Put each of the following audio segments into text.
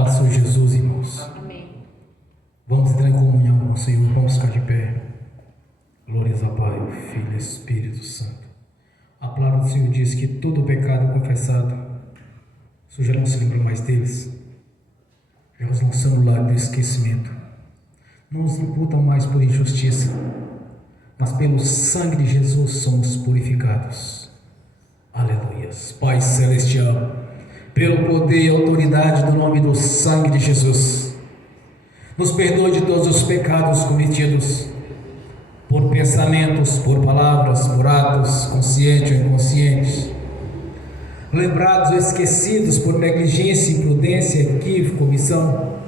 paz do Senhor Jesus, irmãos. Amém. Vamos entrar em comunhão com o Senhor, vamos ficar de pé. Glórias ao Pai, ao Filho e ao Espírito Santo. A palavra do Senhor diz que todo pecado confessado, o Senhor já não se lembra mais deles. Já nos lançou no lago do esquecimento. Não nos imputa mais por injustiça, mas pelo sangue de Jesus somos purificados. Aleluias. Pai Celestial, pelo poder e autoridade do nome do sangue de Jesus, nos perdoe de todos os pecados cometidos, por pensamentos, por palavras, por atos, conscientes ou inconscientes, lembrados ou esquecidos por negligência, imprudência, equívoco, omissão.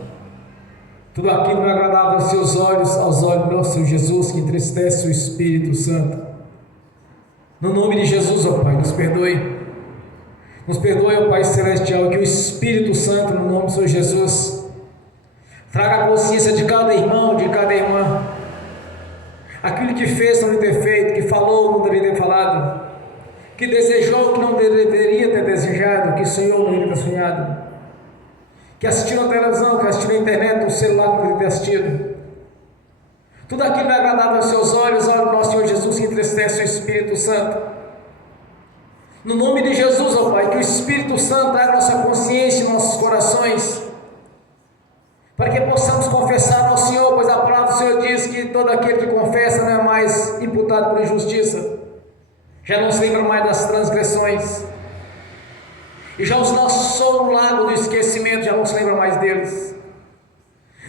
Tudo aquilo não é agradável aos seus olhos, aos olhos do nosso Senhor Jesus, que entristece o Espírito Santo. No nome de Jesus, ó Pai, nos perdoe. Nos perdoe, ó Pai Celestial, que o Espírito Santo, no nome do Senhor Jesus, traga a consciência de cada irmão, de cada irmã. Aquilo que fez não deveria ter feito, que falou não deveria ter falado, que desejou que não deveria ter desejado, que sonhou não deveria ter sonhado, que assistiu na televisão, que assistiu na internet, no celular não deveria ter assistido. Tudo aquilo é agradável aos seus olhos, olha o nosso Senhor Jesus, que entristece o Espírito Santo. No nome de Jesus, ó Pai, que o Espírito Santo traga nossa consciência em nossos corações, para que possamos confessar ao Senhor, pois a palavra do Senhor diz que todo aquele que confessa não é mais imputado por injustiça, já não se lembra mais das transgressões, e já os lançou no lago do esquecimento, já não se lembra mais deles.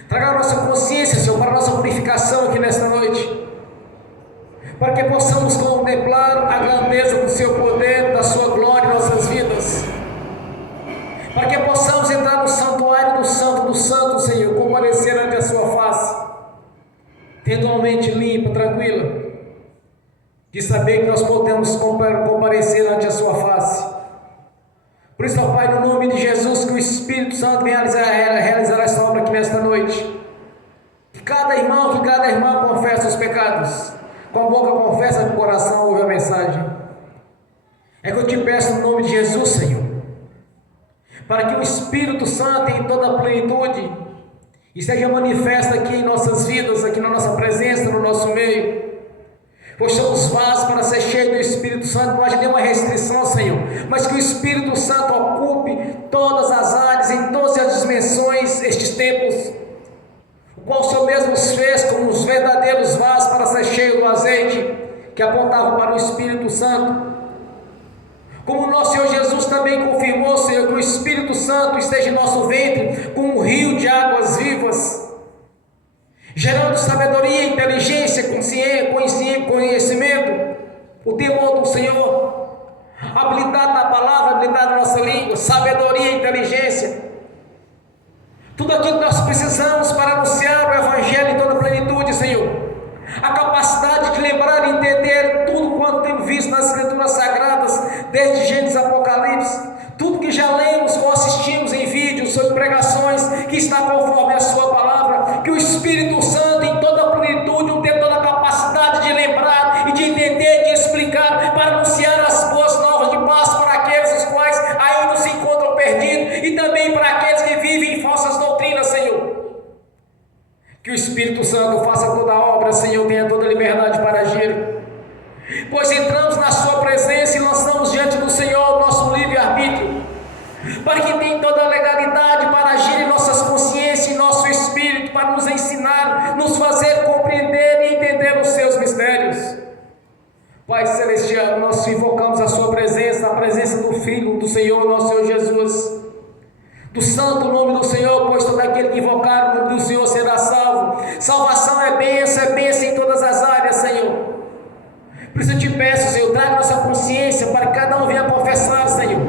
Traga a nossa consciência, Senhor, para a nossa purificação aqui nesta noite, para que possamos contemplar a grandeza do Seu poder, da Sua glória em nossas vidas, para que possamos entrar no santuário do Santo dos Santos, Senhor, comparecer ante a Sua face, tendo uma mente limpa, tranquila, de saber que nós podemos comparecer ante a Sua face. Por isso, ó Pai, no nome de Jesus, que o Espírito Santo venha realizar essa obra aqui nesta noite. Que cada irmão, que cada irmã confesse os pecados, com a boca confessa, com o coração ouve a mensagem. É que eu te peço no nome de Jesus, Senhor, para que o Espírito Santo em toda a plenitude esteja manifesto aqui em nossas vidas, aqui na nossa presença, no nosso meio. Pois somos vasos para ser cheios do Espírito Santo, não haja nenhuma restrição, Senhor, mas que o Espírito Santo ocupe todas as áreas, em todas as dimensões, estes tempos, o qual o Senhor mesmo os fez como os verdadeiros vasos para ser cheios do azeite, que apontava para o Espírito Santo. Como o nosso Senhor Jesus também confirmou, Senhor, que o Espírito Santo esteja em nosso ventre como um rio de águas vivas, gerando sabedoria, inteligência, conhecimento, o temor do Senhor, habilidade na palavra, habilidade na nossa língua, sabedoria, inteligência, tudo aquilo que nós precisamos para anunciar o Evangelho em toda a plenitude, Senhor. A capacidade de lembrar e entender tudo quanto temos visto nas Escrituras Sagradas, desde Gênesis a Apocalipse, tudo que já lemos ou assistimos em vídeos sobre pregações, que está conforme a Sua palavra, que o Espírito Santo em toda a plenitude tenha toda a capacidade de lembrar e de entender, de explicar, para anunciar as boas novas de paz para aqueles os quais ainda se encontram perdidos e também para aqueles que vivem em falsas doutrinas, Senhor. Que o Espírito Santo faça toda a obra, Senhor, tenha toda a liberdade para agir, pois entramos na Sua presença e lançamos diante do Senhor o nosso livre-arbítrio, para que tenha toda a legalidade para agir em nossas consciências, em nosso espírito, para nos ensinar, nos fazer compreender e entender os Seus mistérios. Pai Celestial, nós invocamos a Sua presença, a presença do Filho do Senhor, nosso Senhor Jesus, do santo nome do Senhor, pois todo aquele que invocar o nome do Senhor será salvo. Salvação é bênção em todas as áreas, Senhor. Por isso eu te peço, Senhor, traga nossa consciência para que cada um venha confessar, Senhor,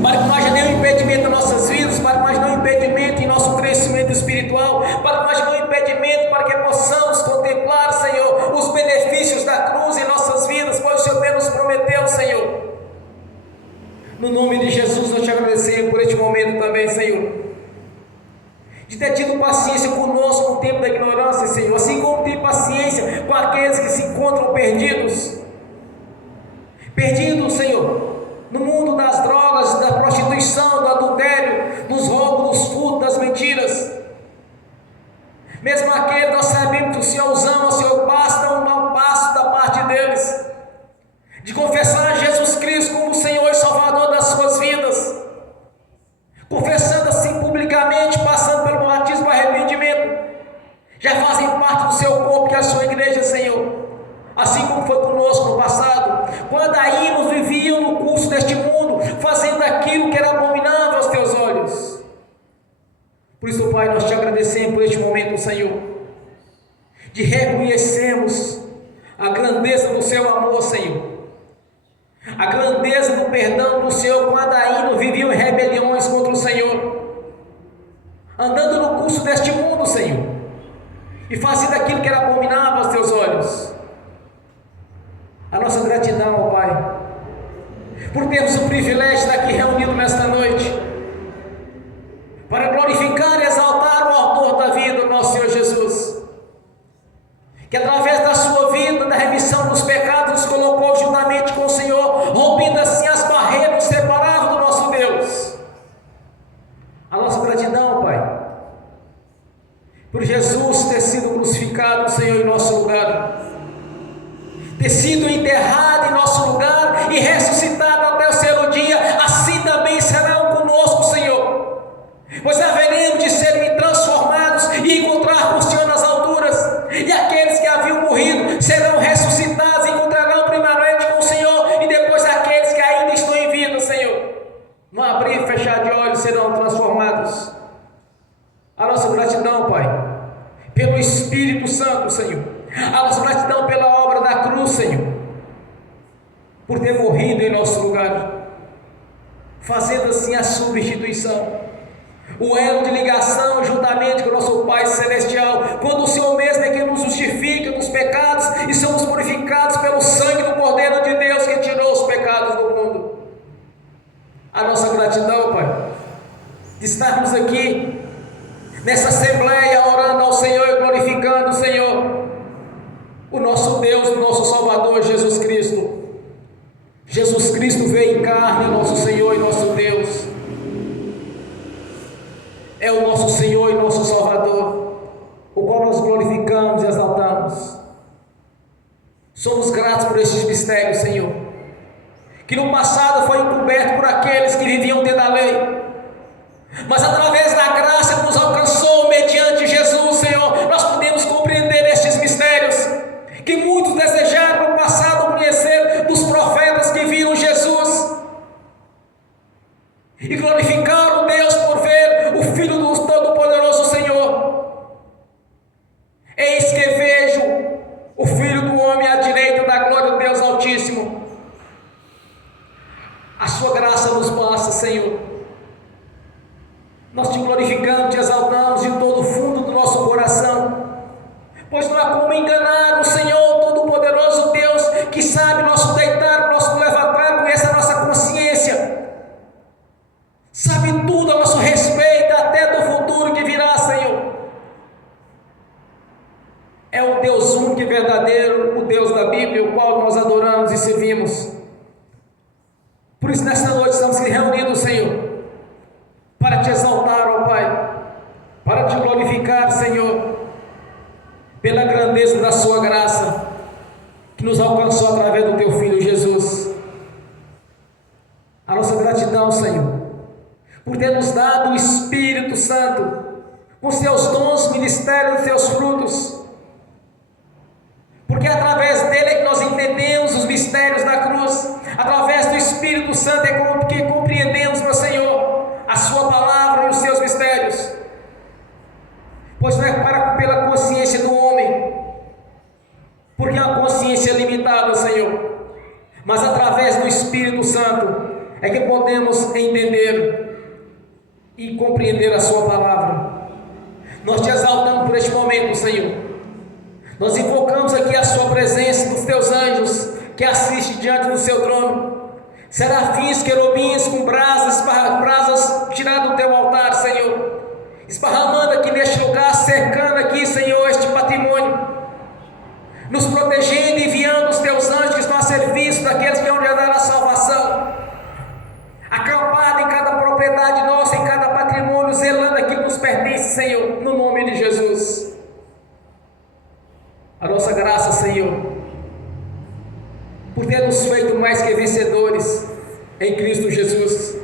para que não haja nenhum impedimento em nossas vidas, para que não haja nenhum impedimento em nosso crescimento espiritual, para que não haja nenhum impedimento para que possamos contemplar, Senhor, os benefícios da cruz em nossas vidas, pois o Senhor Deus nos prometeu, Senhor. No nome de Jesus, nós te agradecemos por este momento também, Senhor, de ter tido paciência conosco no tempo da ignorância, Senhor, assim como tem paciência com aqueles que se encontram perdidos, Senhor, no mundo das drogas, da prostituição, do adultério, dos roubos, dos Por isso, Pai, nós te agradecemos por este momento, Senhor, de reconhecermos a grandeza do seu amor, Senhor, a grandeza do perdão do Senhor quando ainda viviam em rebeliões contra o Senhor, andando no curso deste mundo, Senhor, e fazendo aquilo que era abominável aos teus olhos. A nossa gratidão, ó Pai, por termos o privilégio de estar aqui reunido nesta noite, para glorificar e exaltar o autor da vida, o nosso Senhor Jesus, que através da sua vida, da remissão dos pecados, nos colocou juntamente com o Senhor, rompendo assim as barreiras, separado do nosso Deus. A nossa gratidão, Pai, por Jesus ter sido crucificado, Senhor, em nosso lugar, ter sido enterrado em nosso lugar e ressuscitado até o terceiro dia, assim também serão conosco, Senhor, pois haveremos de ser transformados e encontrar com o Senhor nas alturas, e aqueles que haviam morrido serão ressuscitados e encontrarão primeiramente com o Senhor, e depois aqueles que ainda estão em vida, Senhor, no abrir e fechar de olhos, serão transformados. A nossa gratidão, Pai, pelo Espírito Santo, Senhor, a nossa gratidão pela obra da cruz, Senhor, por ter morrido em nosso lugar, fazendo assim a substituição, o elo de ligação juntamente com o nosso Pai Celestial, quando o Senhor mesmo é quem nos justifica dos pecados e somos purificados pelo sangue do Cordeiro de Deus que tirou os pecados do mundo. A nossa gratidão, Pai, de estarmos aqui nessa assembleia orando ao Senhor e glorificando o Senhor, o nosso Deus, o nosso Salvador Jesus Cristo. Jesus Cristo veio em carne, é nosso Senhor e nosso Deus, é o nosso Senhor e nosso Salvador, o qual nós glorificamos e exaltamos. Somos gratos por estes mistérios, Senhor, que no passado foi encoberto por aqueles que viviam dentro da lei, mas através da graça que nos alcançou mediante Jesus, Senhor, nós podemos compreender estes mistérios que muitos desejaram no passado conhecer dos profetas que viram Jesus e glorificaram Deus por ver o Filho do Todo-Poderoso Senhor. Eis que vejo o Filho do Homem à direita da glória do Deus Altíssimo. A sua graça nos basta, Senhor. Nós te glorificamos, te exaltamos de todo o fundo do nosso coração, pois não há como enganar o Senhor Todo-Poderoso Deus, que sabe nosso deitar, nosso levantar, conhece a nossa consciência, sabe tudo a nosso respeito, até do futuro que virá, Senhor. É o Deus único e verdadeiro, o Deus da Bíblia, o qual nós adoramos e servimos. Por isso, nesta noite estamos reunidos, Senhor, para te exaltar, ó Pai, para te glorificar, Senhor, pela grandeza da sua graça, que nos alcançou através do teu Filho Jesus. A nossa gratidão, Senhor, por ter nos dado o Espírito Santo, com seus dons, ministérios e seus frutos, porque através dele é que nós entendemos os mistérios da cruz, através do Espírito Santo é que compreendemos, meu Senhor, a sua palavra e os seus mistérios, pois não é pela consciência do homem, porque é uma consciência limitada, Senhor, mas através do Espírito Santo é que podemos entender e compreender a sua palavra. Nós te exaltamos por este momento, Senhor. Nós invocamos aqui a sua presença dos teus anjos que assistem diante do seu trono, serafins, querubins com brasas tiradas do teu altar, Senhor, esparramando aqui neste lugar, cercando aqui, Senhor, este patrimônio, nos protegendo e enviando os teus anjos que estão a serviço daqueles que vão dar a salvação, acampado em cada propriedade nossa, em cada patrimônio, zelando aquilo que nos pertence, Senhor, no nome de Jesus. A nossa graça, Senhor, por ter nos feito mais que vencedores em Cristo Jesus,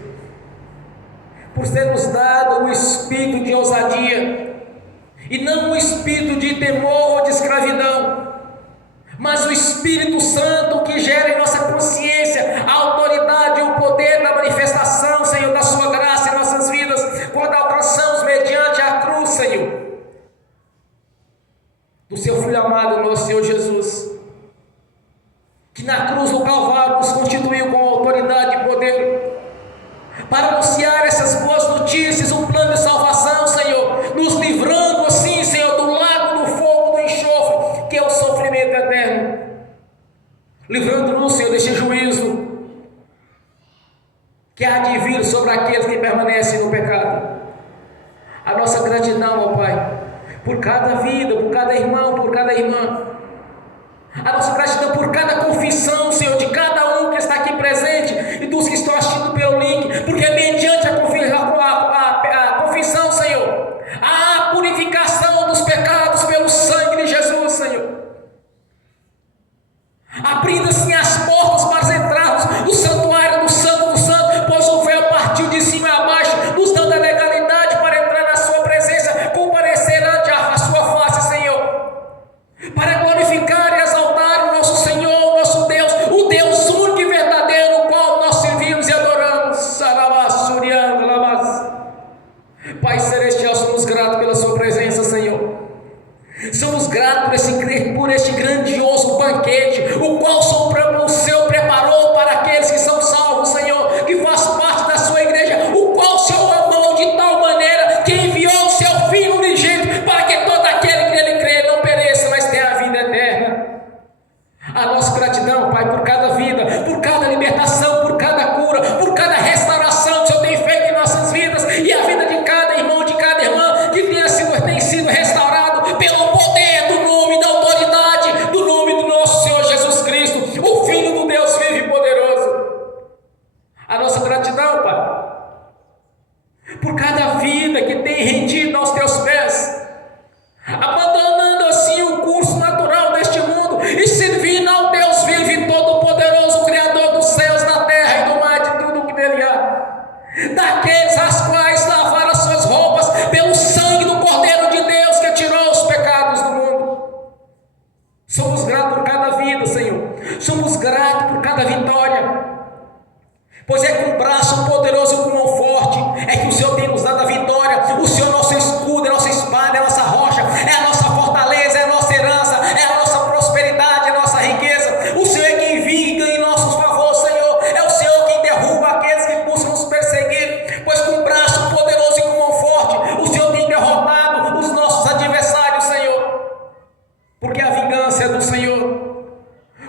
por ter nos dado um espírito de ousadia, e não um espírito de temor ou de escravidão, mas o Espírito Santo que gera em nossa consciência a autoridade e o poder da manifestação, Senhor, da sua graça em nossas vidas, quando alcançamos mediante a permitisse um plano de salvação, Senhor, nos livrando assim, Senhor, do lago, do fogo, do enxofre, que é o sofrimento eterno, livrando-nos, Senhor, deste juízo que há de vir sobre aqueles que permanecem no pecado. A nossa gratidão, ó Pai, por cada vida, por cada irmão, por cada irmã. A nossa gratidão por cada confissão, Senhor, de cada um que está aqui presente e dos que estão assistindo pelo link, porque mediante a confissão, Senhor, há a purificação dos pecados pelo sangue de Jesus, Senhor. Abrindo assim as portas para entrarmos no santuário do Santo dos Santos, pois o véu partiu de cima a baixo, nos dando a legalidade para entrar na sua presença, comparecer ante a sua face, Senhor, para glorificar e exaltar o nosso Senhor, o nosso Deus, o Deus único e verdadeiro, o qual nós servimos e adoramos. Pai celestial, somos gratos pela sua presença, Senhor. Somos gratos por este grandioso banquete, o qual o Senhor preparou para aqueles que são salvos, Senhor, que faz parte da sua igreja, o qual o Senhor amou de tal maneira que enviou o seu Filho unigênito para que todo aquele que nele crê não pereça, mas tenha a vida eterna. A nossa gratidão, Pai, por cada vida, por cada libertação, por cada cura, por cada restauração que o Senhor tem feito em nossas vidas e a vida de cada irmão, de cada irmã que tem sido restaurado pelo poder do nome, da autoridade do nome do nosso Senhor Jesus Cristo, o Filho do Deus vivo e poderoso. A nossa gratidão, Pai, por cada vida que tem rendido aos teus pés, abandonando assim o curso natural deste mundo e servindo ao Deus vivo e todo-poderoso, Criador dos céus, da terra e do mar, de tudo o que nele há, daqueles as quais lavaram as suas roupas pelo sangue do Cordeiro de Deus que tirou os pecados do mundo. Somos gratos por cada vida, Senhor. Somos gratos por cada vitória, pois é com o braço poderoso e com mão forte é que o Senhor tem nos dado a vitória. O Senhor é nosso escudo, é nossa espada, é nossa rocha, é a nossa fortaleza, é a nossa herança, é a nossa prosperidade, é a nossa riqueza. O Senhor é quem vive e ganha em nossos favores, Senhor. É o Senhor quem derruba aqueles que buscam nos perseguir, pois com o braço poderoso e com mão forte o Senhor tem derrotado os nossos adversários, Senhor, porque a vingança é do Senhor.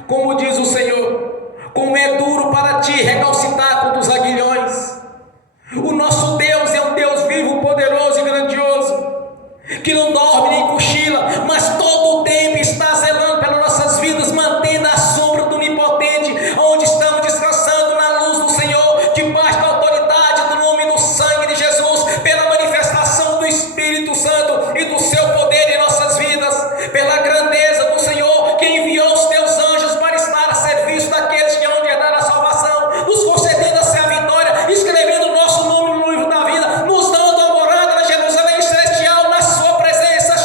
Como diz o Senhor, como é duro para ti recalcitrar contra os aguilhões. O nosso Deus é um Deus vivo, poderoso e grandioso, que não dorme nem cochila, mas todo o tempo está zelando pelas nossas vidas, mantendo a sombra do Onipotente, onde estamos descansando na luz do Senhor, debaixo da autoridade do nome do sangue de Jesus, pela manifestação do Espírito Santo e do seu poder em nossas vidas, pela grandeza do Senhor, que enviou os teus anjos para estar a serviço daqueles que hão de herdar a salvação, nos concedendo assim a vitória, escrevendo o nosso nome no livro da vida, nos dando a morada na Jerusalém celestial, na sua presença.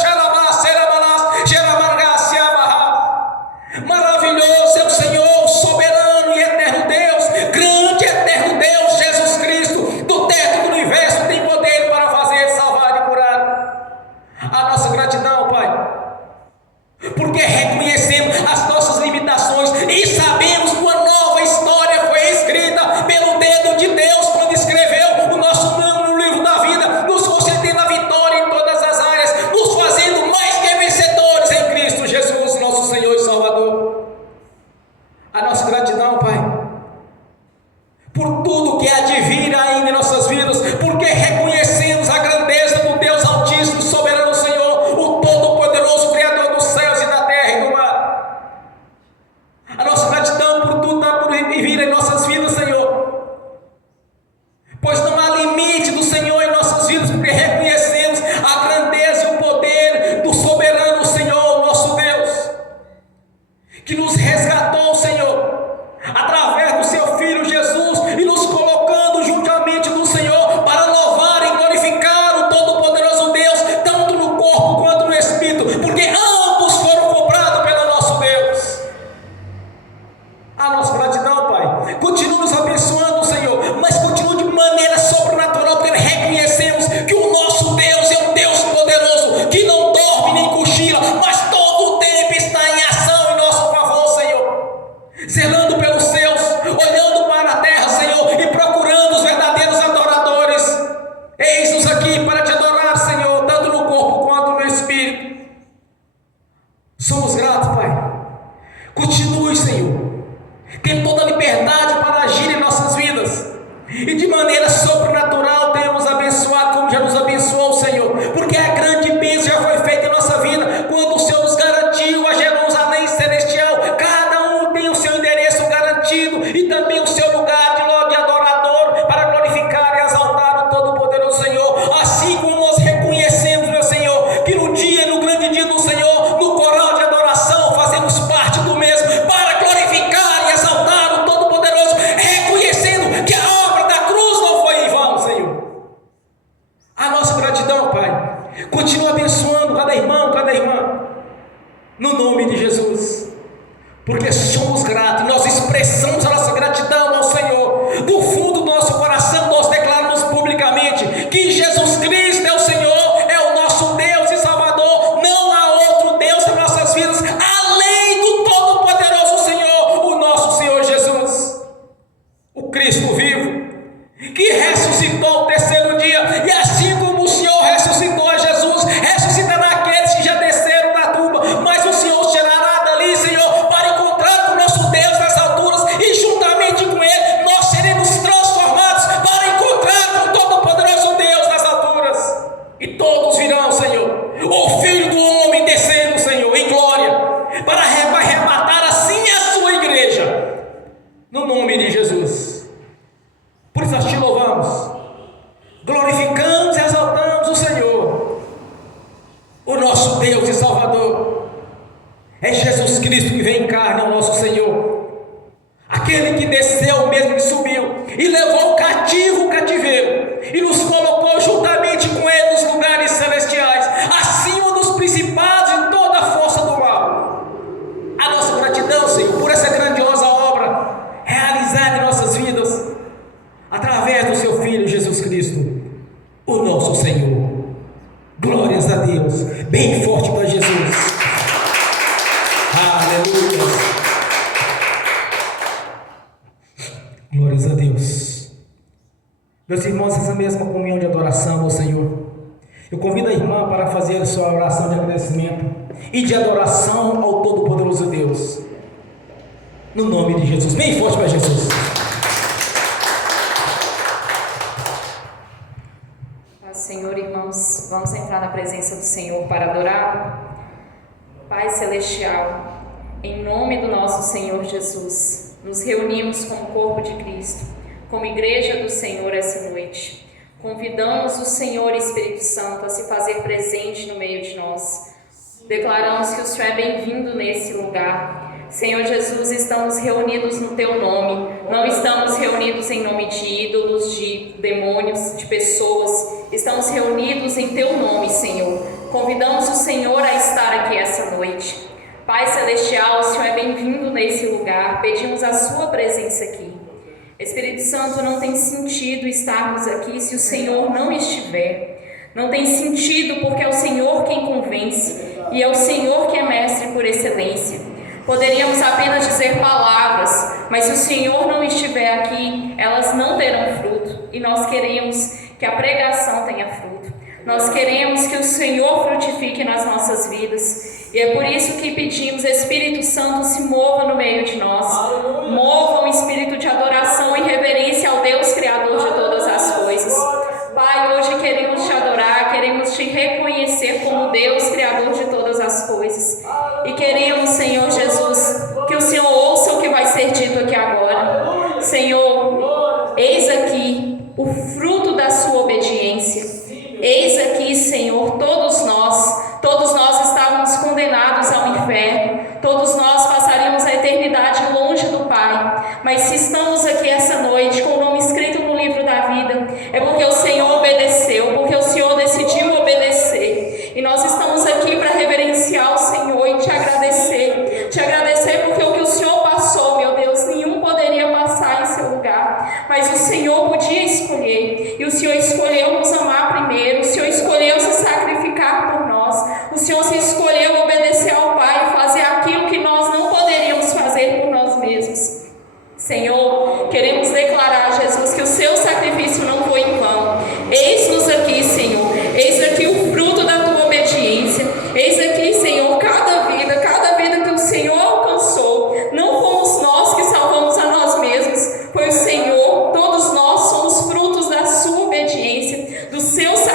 Eis-nos aqui para te adorar, Senhor, tanto no corpo quanto no espírito. Somos gratos, Pai. Continue, Senhor. Tem toda a liberdade para agir em nossas vidas. E de maneira sobrenatural tenha nos abençoado, como já nos abençoou, Senhor. Porque a grande bênção já foi feita em nossa vida, quando o Senhor nos garantiu a Jerusalém celestial. Cada um tem o seu endereço garantido e também o seu lugar de adorador para glorificar e exaltar o Todo-Poderoso Senhor. Assim como nós reconhecemos, meu Senhor, que no grande dia do Senhor, no coral de adoração, fazemos parte do mesmo para glorificar e exaltar o Todo-Poderoso, reconhecendo que a obra da cruz não foi em vão, Senhor. A nossa gratidão, Pai. Continua abençoando cada irmão, cada irmã, no nome de Jesus, porque somos gratos. Nós expressamos a nossa gratidão ao Senhor do fundo do nosso coração. Nós declaramos publicamente que Jesus Cristo é o Senhor, é o nosso Deus e Salvador. Não há outro Deus em nossas vidas além do Todo-Poderoso Senhor, o nosso Senhor Jesus, o Cristo vivo, que ressuscitou o terceiro dia. E assim como o Senhor ressuscitou a Jesus, ressuscitará aqueles que já desceram da tumba, mas o Senhor os tirará dali, Senhor, para encontrar com o nosso Deus nas alturas, e juntamente com Ele nós seremos transformados para encontrar com o Todo-Poderoso Deus nas alturas. E todos virão, Senhor, o Filho do Homem descendo, Senhor, em glória, para arrebatar assim a sua igreja, no nome de Jesus. Por isso nós te louvamos, glorificamos e exaltamos o Senhor, o nosso Deus e Salvador. É Jesus Cristo que vem em carne, é o nosso Senhor, aquele que desceu, mesmo que subiu, e levou cativo o cativeiro, e nos colocou juntamente com Ele nos lugares celestiais, acima dos principados e toda a força do mal. A nossa gratidão, Senhor, por essa grandiosa obra realizada em nossas vidas, através do seu Filho Jesus Cristo, o nosso Senhor. Glórias a Deus. Bem forte para Jesus. Aleluia. Glórias a Deus. Meus irmãos, essa mesma comunhão de adoração ao Senhor, eu convido a irmã para fazer a sua oração de agradecimento e de adoração ao Todo-Poderoso Deus, no nome de Jesus. Bem forte para Jesus. Senhor, irmãos, vamos entrar na presença do Senhor para adorar. Pai Celestial, em nome do nosso Senhor Jesus, nos reunimos como corpo de Cristo, como igreja do Senhor essa noite. Convidamos o Senhor Espírito Santo a se fazer presente no meio de nós. Declaramos que o Senhor é bem-vindo nesse lugar. Senhor Jesus, estamos reunidos no Teu nome, não estamos reunidos em nome de ídolos, de demônios, de pessoas, estamos reunidos em Teu nome, Senhor. Convidamos o Senhor a estar aqui essa noite. Pai Celestial, o Senhor é bem-vindo nesse lugar, pedimos a Sua presença aqui. Espírito Santo, não tem sentido estarmos aqui se o Senhor não estiver. Não tem sentido porque é o Senhor quem convence e é o Senhor que é mestre por excelência. Poderíamos apenas dizer palavras, mas se o Senhor não estiver aqui, elas não terão fruto. E nós queremos que a pregação tenha fruto. Nós queremos que o Senhor frutifique nas nossas vidas. E é por isso que pedimos, Espírito Santo, se mova no meio de nós. Mova um espírito de adoração e reverência ao Deus Criador de todas as coisas. Pai, hoje queremos te adorar, queremos te reconhecer como Deus Criador de todas as coisas. E queremos, Senhor Jesus, que o Senhor ouça o que vai ser dito aqui agora. Senhor, eis aqui o fruto da sua obediência. Eis aqui, Senhor, todos nós estávamos condenados ao inferno. Todos nós passaríamos a eternidade longe do Pai. Mas se estamos aqui essa noite com o nome escrito no livro da vida, é porque o Senhor obedeceu, porque o Senhor decidiu obedecer. E nós estamos aqui para reverenciar o Senhor e te agradecer. Te agradecer porque o que o Senhor passou, meu Deus, nenhum poderia passar em seu lugar. Mas o Senhor podia escolher. E o Senhor escolheu nos amar primeiro. O Senhor escolheu se sacrificar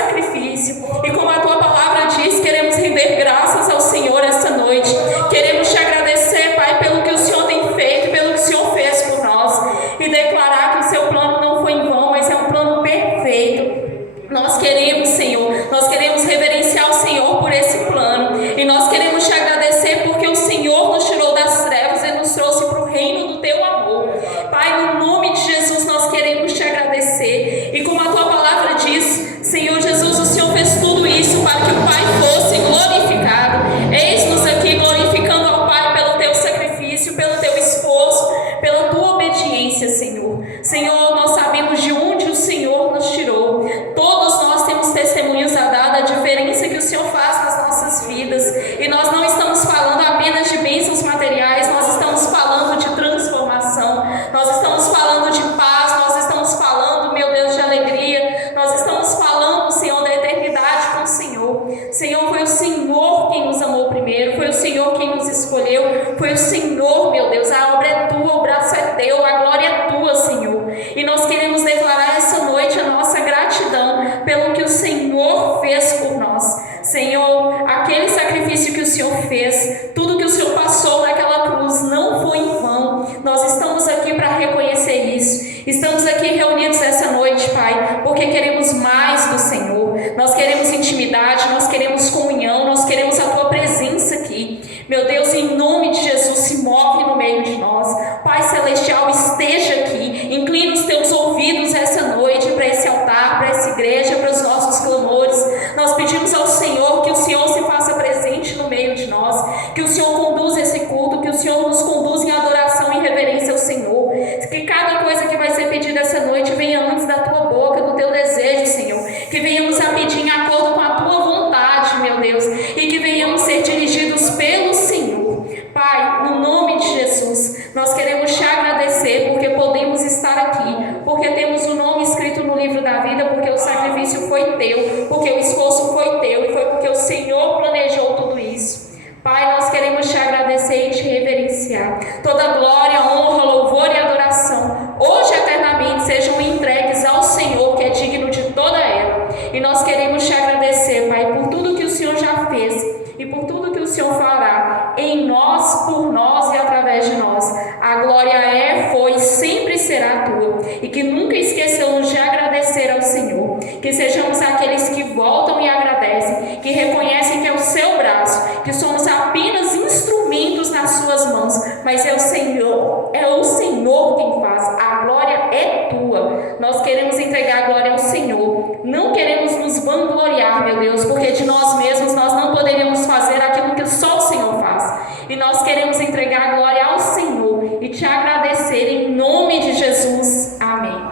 sacrifício. E como a tua palavra diz, queremos render graças ao Senhor esta noite. Queremos te agradecer, Pai, pelo que o Senhor tem feito, pelo que o Senhor fez por nós. E declarar que o seu plano não foi em vão, mas é um plano perfeito. Nós queremos, Senhor, nós queremos reverenciar o Senhor por esse plano. E nós queremos te agradecer porque o Senhor nos tirou das trevas e nos trouxe para o reino do teu amor. Pai, no nome de Jesus, nós queremos te agradecer. E como a tua palavra diz, Senhor Jesus, o Senhor fez tudo isso para que o Pai fosse glorificado. Eis-nos aqui glorificando ao Pai pelo teu sacrifício, pelo teu esforço, pela tua obediência, Senhor. Senhor, nós sabemos de onde o Senhor nos tirou. Todos nós temos testemunhos a dar da diferença que o Senhor faz nas nossas vidas. E nós não estamos falando apenas de bênçãos materiais, nós estamos falando de transformação, nós estamos falando de paz, nós estamos falando, meu Deus, de alegria, nós estamos falando, Senhor, da eternidade com o Senhor. Senhor, foi o Senhor quem nos amou primeiro, foi o Senhor quem nos escolheu, foi o Senhor, meu Deus, a obra é tua, o braço é teu, a glória é tua, Senhor. E nós queremos declarar essa noite a nossa gratidão pelo que o Senhor fez por nós. Senhor, aquele sacrifício que o Senhor fez, tudo que o Senhor passou naquela cruz não foi em vão. Nós estamos aqui para reconhecer isso. Estamos aqui reunidos essa noite, Pai, porque queremos mais do Senhor. Nós queremos intimidade, nós queremos comunhão, nós queremos a tua presença aqui. Meu Deus, em nome de Jesus, se move no meio de nós. Pai Celestial, esteja aqui. Inclina os teus ouvidos essa noite para esse altar, para essa igreja, para os nossos clamores. Nós pedimos ao Senhor que o Senhor se faça presente no meio de nós, que o Senhor conduza esse culto, que o Senhor nos conduza em adoração e reverência ao Senhor. Que cada coisa que vai ser pedida essa noite venha antes da tua boca, do teu desejo, Senhor. Que venhamos a pedir em acordo com a tua vontade, meu Deus, e que venhamos ser dirigidos pelo Senhor. Pai, no nome de Jesus, nós queremos te agradecer porque podemos estar aqui, porque temos o nome escrito no livro da vida, porque o sacrifício foi teu, porque o esforço foi teu e foi porque o Senhor planejou tudo isso. Pai, nós queremos te agradecer e te reverenciar. Toda glória, honra, louvor e adoração, hoje e eternamente, sejam entregues ao Senhor, que é digno de toda ela. E nós queremos te agradecer, Pai, por tudo que o Senhor já fez e por tudo que o Senhor fará em nós, por nós e através de nós. A glória é, foi e sempre será tua. E que nunca esqueçamos de agradecer ao Senhor. Que sejamos aqueles que voltam e agradecem, que reconhecem que é o seu braço, que somos apenas instrumentos nas suas mãos, mas é o Senhor quem faz. A glória é tua. Nós queremos entregar a glória ao Senhor. Não queremos nos vangloriar, meu Deus, porque de nós mesmos nós não poderíamos fazer aquilo que só o Senhor faz. E nós queremos entregar a glória ao Senhor e te agradecer em nome de Jesus. Amém.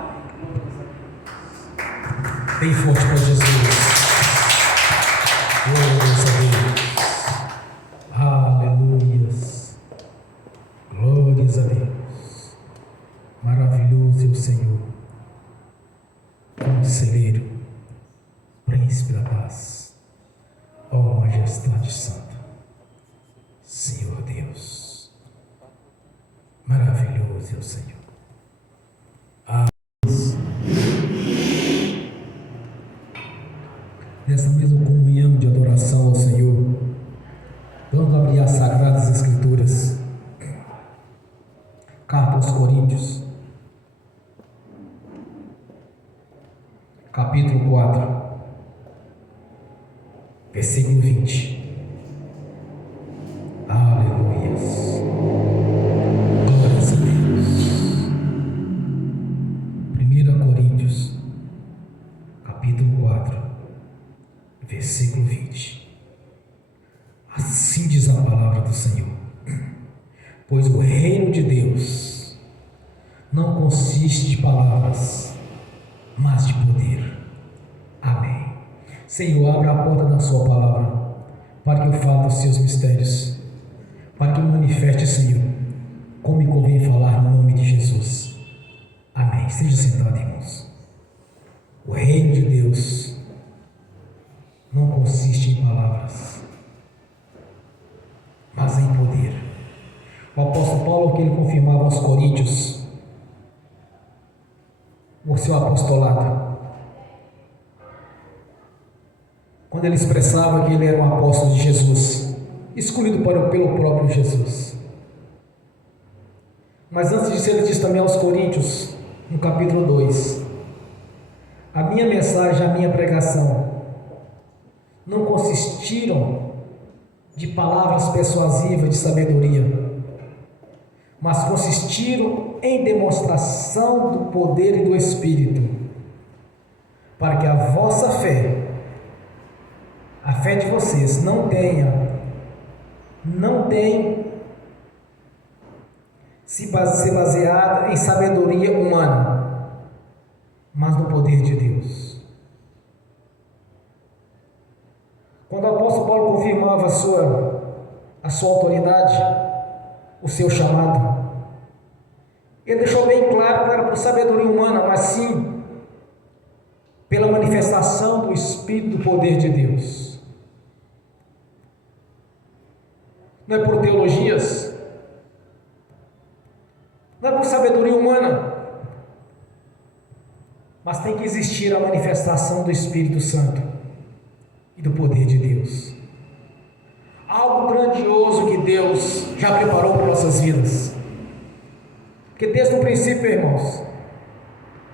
Bem forte para Jesus. Glórias a Deus. Aleluias. Glórias a Deus. Maravilhoso é o Senhor. Conselheiro, Príncipe da Paz, ó Majestade Santa, Senhor Deus. Maravilhoso é o Senhor. Nessa mesma comunhão de adoração ao Senhor, vamos abrir as Sagradas Escrituras. Carta aos Coríntios, capítulo 4, versículo 20. Aleluias. Glórias a Deus. 1 Coríntios, capítulo 4, versículo 20. Assim diz a palavra do Senhor: pois o reino de Deus não consiste de palavras, mas de poder. Amém. Senhor, abra a porta da sua palavra, para que eu fale dos seus mistérios, para que eu manifeste, Senhor, como me convém falar no nome de Jesus. Amém. Seja sentado, irmãos. O reino de Deus não consiste em palavras, mas em poder. O apóstolo Paulo, que ele confirmava aos coríntios o seu apostolado, quando ele expressava que ele era um apóstolo de Jesus, escolhido pelo próprio Jesus. Mas antes disso, ele diz também aos Coríntios, no capítulo 2, a minha mensagem, a minha pregação, não consistiram de palavras persuasivas de sabedoria, mas consistiram em demonstração do poder e do Espírito, para que a vossa fé, a fé de vocês, não tenha se baseada em sabedoria humana, mas no poder de Deus. Quando o apóstolo Paulo confirmava a sua autoridade, o seu chamado, ele deixou bem claro que não era por sabedoria humana, mas sim pela manifestação do Espírito do poder de Deus. Não é por teologias, não é por sabedoria humana, mas tem que existir a manifestação do Espírito Santo e do poder de Deus. Algo grandioso que Deus já preparou para nossas vidas. Porque desde o princípio, irmãos,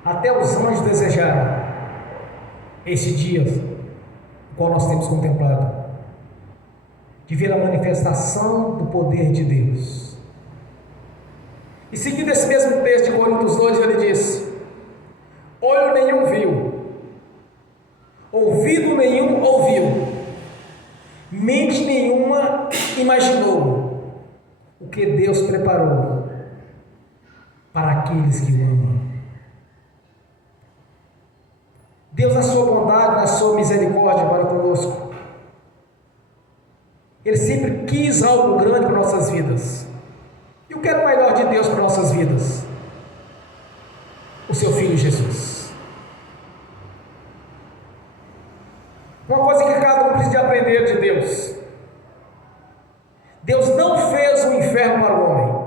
até os anjos desejaram esse dia, o qual nós temos contemplado, de ver a manifestação do poder de Deus. E seguindo esse mesmo texto de Coríntios 2, ele diz: olho nenhum viu, ouvido nenhum ouviu, mente nenhuma imaginou o que Deus preparou para aqueles que o amam. Deus, na sua bondade, na sua misericórdia para conosco, Ele sempre quis algo grande para nossas vidas. E o que era o melhor de Deus para nossas vidas? O seu Filho Jesus. Uma coisa que cada um precisa aprender de Deus: Deus não fez o inferno para o homem.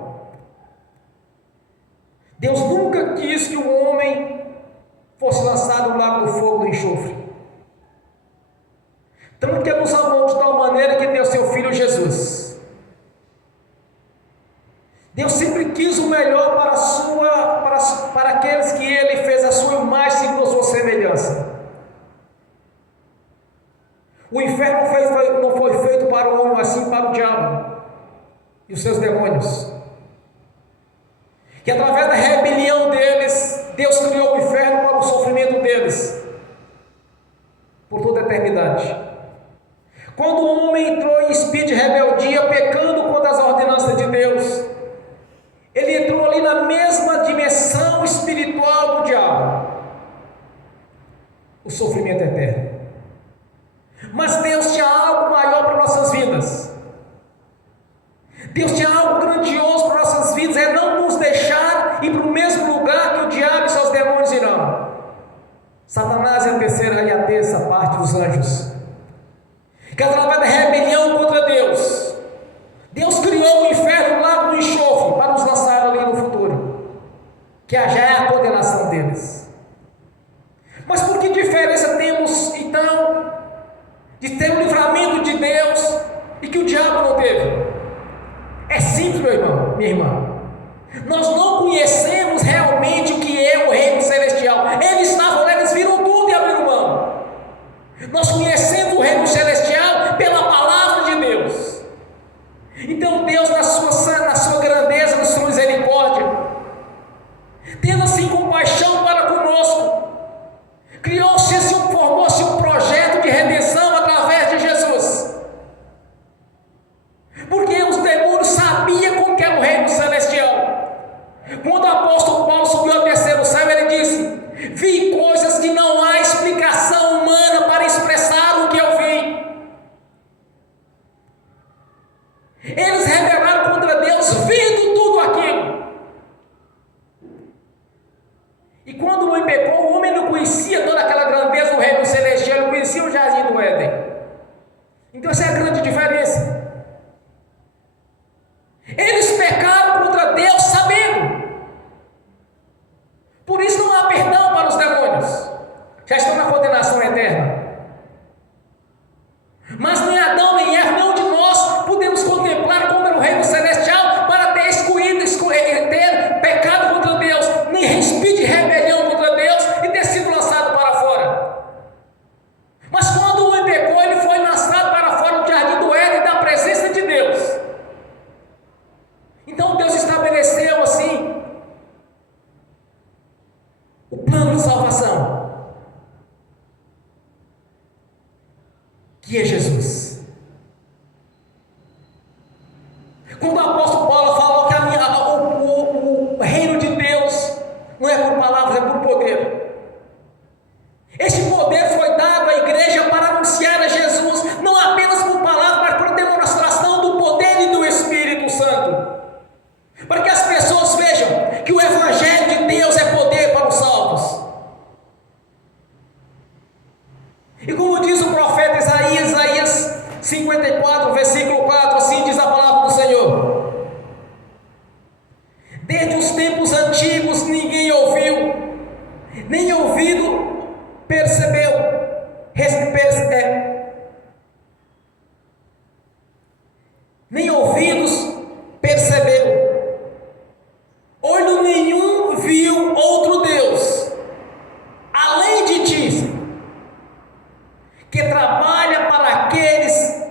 Deus nunca quis que o homem fosse lançado no lago do fogo do enxofre. Tanto que Ele nos amou de tal maneira que deu seu Filho Jesus. Deus sempre quis o melhor para aqueles que Ele fez a sua imagem segundo a sua semelhança. O inferno não foi feito para o homem, mas sim para o diabo e os seus demônios. Que através da rebelião deles, Deus criou o inferno para o sofrimento deles por toda a eternidade. Quando o homem entrou em espírito de rebeldia, pecando contra as ordenanças de Deus, ele entrou ali na mesma dimensão espiritual do diabo, o sofrimento eterno. Mas Deus tinha algo maior para nossas vidas. Deus tinha algo grandioso para nossas vidas, é não nos deixar ir para o mesmo lugar que o diabo e seus demônios irão. Satanás é a terceira e a terça parte dos anjos, que através da rebelião contra Deus, Deus criou o inferno lá no enxofre para nos lançar ali no futuro, que já é a condenação deles. Mas por que diferença temos então de ter o livramento de Deus e que o diabo não teve? É simples, meu irmão, minha irmã. Nós não conhecemos realmente o que é o reino celestial. Eles estavam lá, eles viram tudo e abriram mão. Nós conhecemos o reino celestial pela palavra de Deus. Então Deus, na sua grandeza, na sua misericórdia, tendo assim compaixão para conosco, formou-se um projeto de redenção através de Jesus. Porque os demônios sabiam como que era o reino celestial. Quando o apóstolo Paulo subiu ao terceiro céu, ele disse: vi coisas que não há explicação humana para expressar o que eu vi. Eles rebelaram contra Deus, vendo tudo aquilo. E quando o homem pecou, o homem não conhecia toda aquela grandeza do reino celestial, não conhecia o jardim do Éden. Então essa é a grande diferença. Eles pecaram contra Deus sabendo. Por isso não há perdão para os demônios. Já estão na condenação eterna. que é Jesus. Quando o apóstolo Paulo falou que o reino de Deus não é por palavras, é por poder. Esse poder foi dado à igreja para anunciar a Jesus, não apenas por palavras, mas por demonstração do poder e do Espírito Santo. Para que as pessoas vejam que o Evangelho de Deus é poder para os salvos. E como diz o profeta Isaías 54, versículo 4, assim diz a palavra do Senhor: desde os tempos antigos ninguém ouviu, nem ouvido percebeu, nem ouvidos percebeu, olho nenhum viu outro Deus, além de ti, que trabalha para aqueles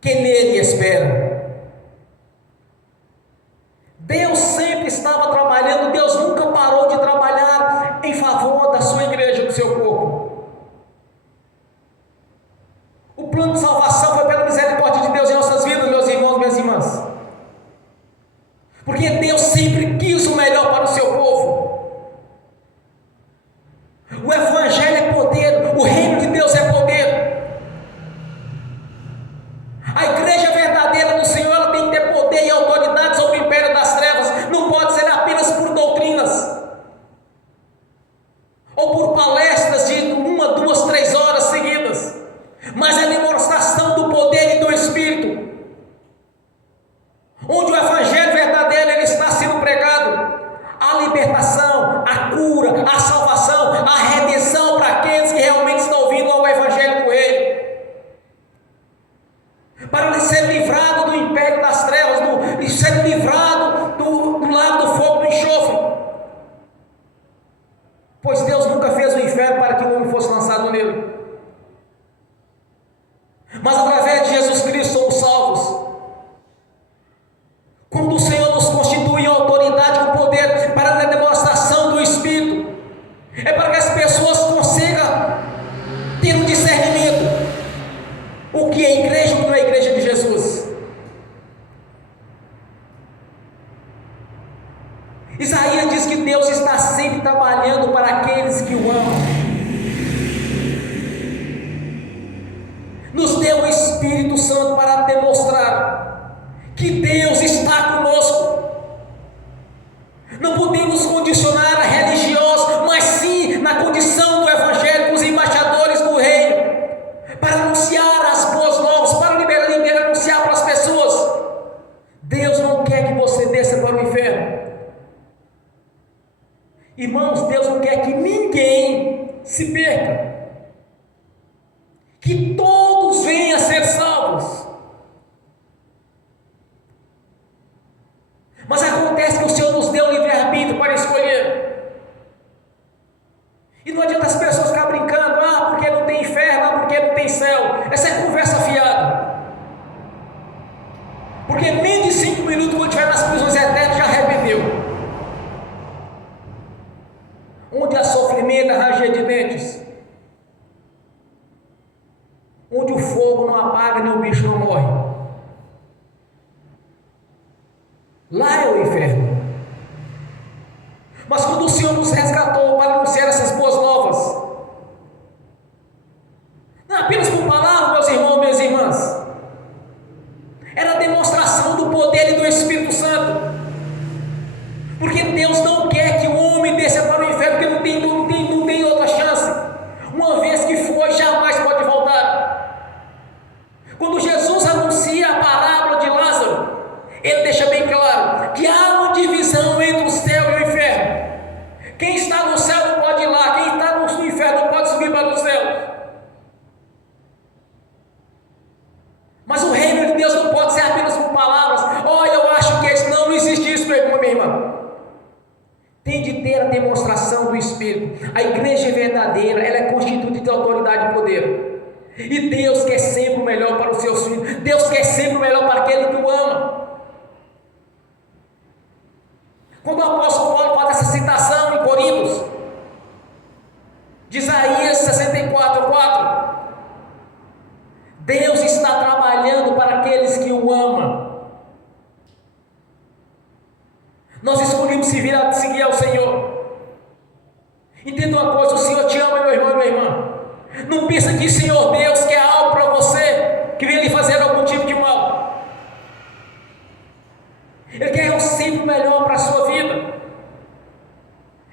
que nele esperam. Deus sempre estava trabalhando, Deus nunca parou de trabalhar em favor da sua igreja, do seu corpo. O plano de salvação foi pela misericórdia de Deus em nossas vidas, meus irmãos, minhas irmãs. Porque Deus sempre quis o melhor para o seu povo. O Evangelho é poder, o reino de Deus é poder. A igreja verdadeira do Senhor, ela tem que ter poder e autoridade sobre o império das trevas. Não pode ser apenas por doutrinas ou por palestras de 1, 2, 3 horas seguidas, mas é a demonstração do poder e do Espírito, onde o Evangelho verdadeiro ele está sendo pregado. A libertação, a cura, a salvação, a redenção para aqueles que realmente estão ouvindo ao Evangelho do Reino, para ele ser livrado do império das trevas, e ser livrado do lago do fogo do enxofre. Pois Deus nunca fez o inferno para que o homem fosse lançado nele, mas através de Jesus Cristo somos salvos. Quando o Senhor nos constitui em autoridade com poder para a demonstração do Espírito, é para que as pessoas consigam ter um discernimento, o que é igreja e o que não é igreja de Jesus. Isaías diz que Deus está sempre trabalhando para aqueles que o amam. Nos deu o Espírito Santo para demonstrar que Deus está conosco. Não podemos condicionar a religiosos, mas sim na condição do Evangelho, com os embaixadores do reino, para anunciar as boas novas, para liberar, anunciar para as pessoas. Deus não quer que você desça para o inferno. Irmãos, Deus não quer que ninguém se perca, que todos venham a ser salvos. Mas acontece que o Senhor nos deu livre-arbítrio para escolher. E não adianta as pessoas ficar brincando, porque não tem inferno, porque não tem céu. Essa é conversa fiada. Porque menos de 5 minutos, quando estiver nas prisões eternas, já arrependeu. Onde há sofrimento, há ranger de dentes. Onde o fogo não apaga, nem o bicho não morre. Lá é o inferno. Mas quando o Senhor nos resgatou para anunciar essas boas novas, não apenas por palavras, meus irmãos, minhas irmãs, era a demonstração do poder e do Espírito Santo. Porque Deus não quer que o homem desça para o inferno, porque não tem outra chance. Uma vez que foi, jamais pode voltar. Quando Jesus anuncia a parábola de Lázaro, ele deixa bem claro que há uma divisão entre o céu e o inferno. Quem está no céu não pode ir lá, quem está no inferno não pode subir para o céu. Mas o reino de Deus não pode ser apenas por palavras. Eu acho que isso não existe isso, meu irmão, minha irmã. Tem de ter a demonstração do Espírito. A igreja verdadeira, ela é constituída de autoridade e poder. E Deus quer sempre o melhor para os seus filhos. Deus quer sempre o melhor para aquele que o ama. Quando o apóstolo Paulo faz essa citação em Coríntios, de Isaías 64:4, Deus está trabalhando para aqueles que o amam. Nós escolhemos seguir ao Senhor. Entenda uma coisa: o Senhor te ama, meu irmão e minha irmã. Não pensa que o Senhor Deus quer algo para você, que vem lhe fazer algum tipo de mal. Ele quer sempre o melhor para a sua vida.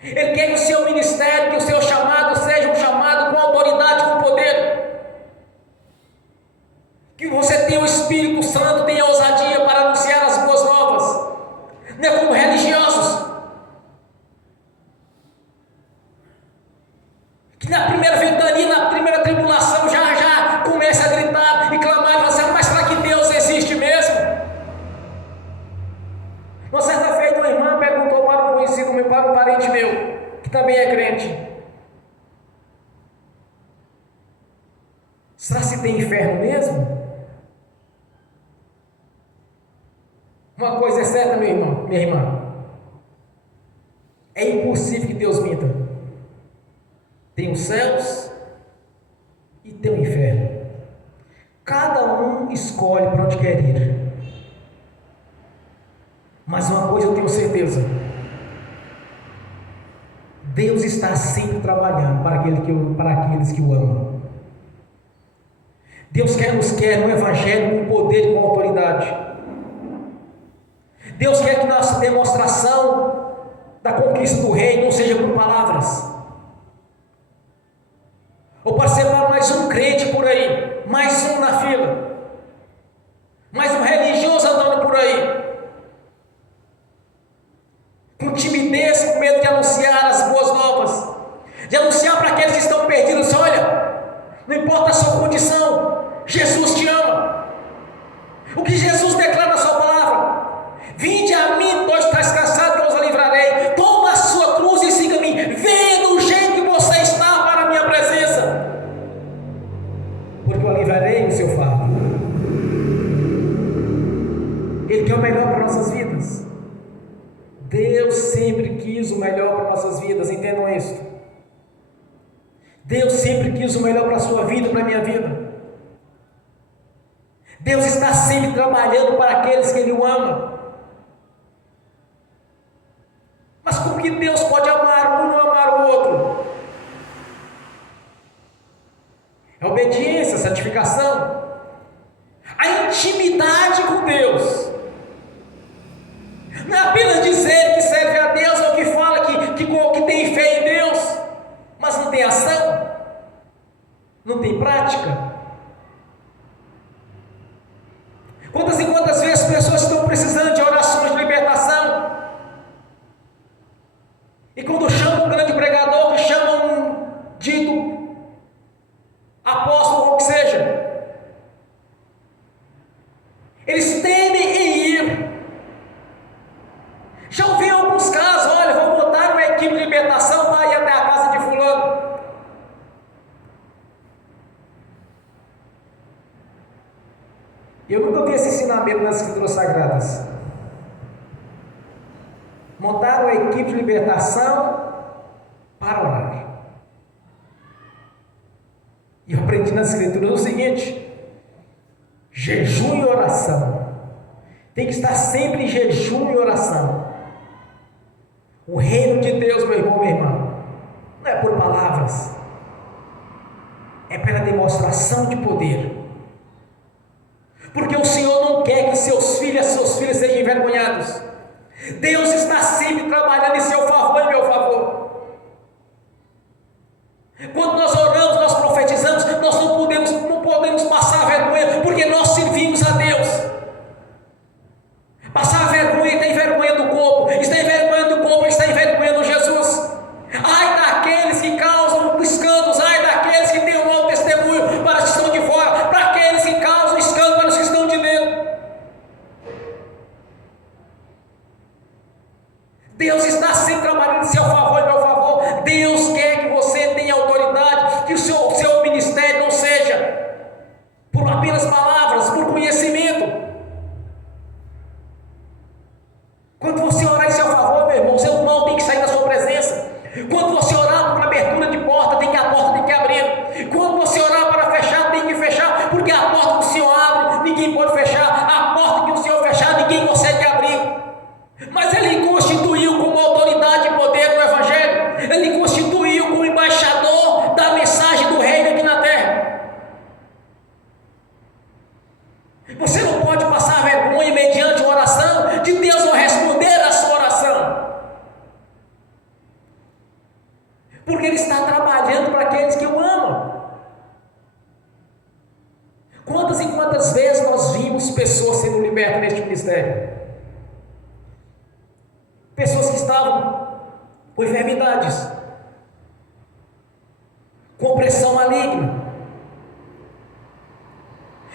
Ele quer que o seu ministério, que o seu chamado seja um chamado com autoridade, com poder. Que você tenha o Espírito Santo, tenha ousadia para anunciar as boas novas. Não é como religiosos, que na primeira ventania, na primeira tribulação, já começa a gritar e clamar e falar assim: mas será que Deus existe mesmo? Uma certa feita, uma irmã perguntou para um conhecido meu, para um parente meu, que também é crente: será que tem inferno mesmo? Uma coisa é certa, meu irmão, minha irmã: é impossível que Deus minta. Tem os céus e tem o inferno. Cada um escolhe para onde quer ir. Mas uma coisa eu tenho certeza: Deus está sempre trabalhando para aqueles que o amam. Deus nos quer no Evangelho com poder e com autoridade. Deus quer que nossa demonstração da conquista do reino não seja por palavras, ou para separar mais um crente por aí, mais um na fila, mais um religioso andando por aí, com timidez, com medo de anunciar as boas novas, de anunciar para aqueles que estão perdidos: olha, não importa a sua condição, Jesus te ama. O que Jesus declara na sua palavra: vinde a mim, todos estáis cansados, que eu os livrarei. Toma a sua cruz e siga-me. Venha do jeito que você está para a minha presença, porque eu aliviarei o seu fardo. Ele quer o melhor para nossas vidas. Deus sempre quis o melhor para nossas vidas, entendam isso. Deus sempre quis o melhor para a sua vida e para a minha vida. Deus está sempre trabalhando para aqueles que Ele o ama. Mas como que Deus pode amar um e não amar o outro? É obediência, santificação, a intimidade com Deus. Não é apenas dizer que serve a Deus, ou que fala que tem fé em Deus, mas não tem ação, não tem prática. Quantas e quantas vezes pessoas estão precisando de orações de libertação, e quando chamam um grande pregador, que chamam um dito apóstolo, ou o que seja, eles temem em ir. Já ouvi alguns casos: olha, vou botar uma equipe de libertação para ir até a casa de fulano. Eu nunca vi esse ensinamento nas Escrituras Sagradas. Montaram uma equipe de libertação para orar. E eu aprendi nas Escrituras o seguinte: jejum e oração. Tem que estar sempre em jejum e oração. O reino de Deus, meu irmão, minha irmã, não é por palavras, é pela demonstração de poder. Porque o Senhor não quer que seus filhos sejam envergonhados. Deus está sempre trabalhando em seu favor e em meu favor. Quando nós oramos, nós profetizamos, nós não podemos passar vergonha, porque nós servimos a Deus. Passar vergonha está envergonhando o corpo, está envergonhando o corpo, está envergonhando Jesus. Ai daqueles que causam escândalos, ai daqueles que têm um mau testemunho para os que estão de fora, para aqueles que causam escândalo para os que estão de dentro. Deus está sempre trabalhando em seu favor e meu favor. Deus quer que você tenha autoridade, Quantas e quantas vezes nós vimos pessoas sendo libertas neste ministério? Pessoas que estavam com enfermidades, com opressão maligna,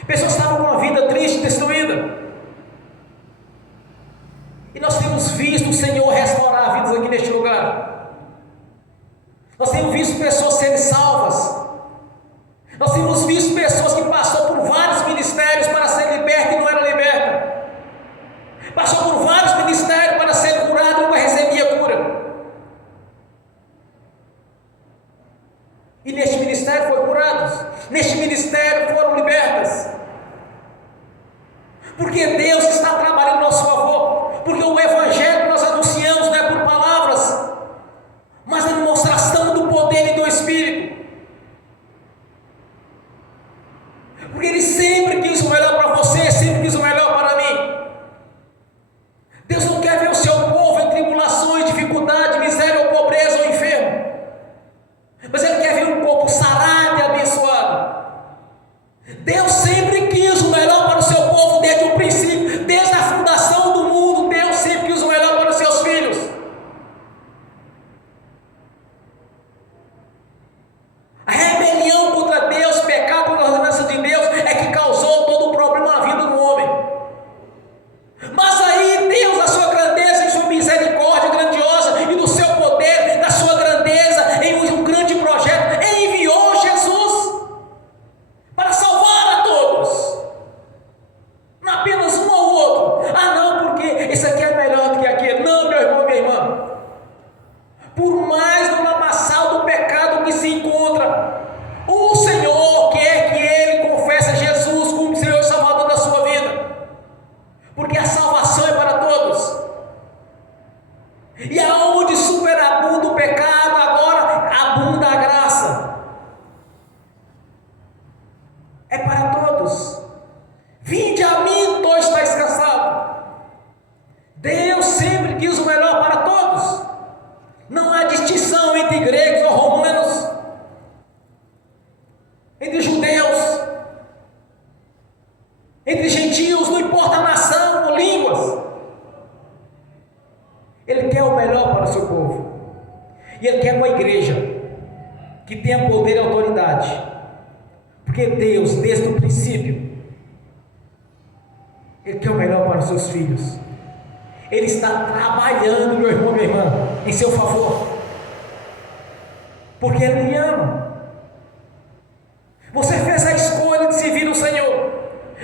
pessoas que estavam com a vida triste, destruída, e nós temos visto o Senhor restaurar vidas aqui neste lugar. Nós temos visto pessoas serem salvas. Nós temos visto pessoas que passaram por vários ministérios para ser liberta e não era liberta. Passou por vários ministérios para ser curado e não recebia cura. E neste ministério foram curados. Neste ministério foram libertas. Porque Deus está trabalhando a nosso favor. Porque o evangelho que nós anunciamos não é por palavras, mas é demonstração do poder e do Espírito. Porque Ele sempre quis o melhor para você, sempre quis o melhor para mim. Deus não quer ver o seu povo em tribulações, dificuldade, miséria ou pobreza ou enfermo, mas Ele quer ver um povo sarado e abençoado. Deus sempre quis o melhor para o seu povo desde o princípio, desde a fundação do mundo. Deus sempre quis o melhor para os seus filhos. A rebelião contra Deus, pecado contra a ordenança de Deus é que causou todo o problema na vida do homem. Mas aí Deus, na sua grandeza e sua misericórdia grandiosa e do seu poder, da sua grandeza, em um grande projeto, Ele enviou Jesus para salvar a todos, não apenas um ou outro. Ah não, porque esse aqui é melhor do que aquele. Não, meu irmão e minha irmã, por mais no lamaçal do pecado que se encontra, o Senhor quer que ele confesse Jesus como Senhor e Salvador da sua vida, porque a salvação é para todos. E aonde superabunda o pecado, agora abunda a graça. É para todos. Vinde a mim, todos estáis cansados. Deus sempre quis o melhor para todos. Não há distinção entre gregos ou romanos, entre judeus, entre gentios, não importa a nação ou línguas. Ele quer o melhor para o seu povo. E Ele quer uma igreja que tenha poder e autoridade. Porque Deus, desde o princípio, Ele quer o melhor para os seus filhos. Ele está trabalhando, meu irmão, minha irmã, em seu favor, porque Ele lhe ama. Você fez a escolha de servir o Senhor.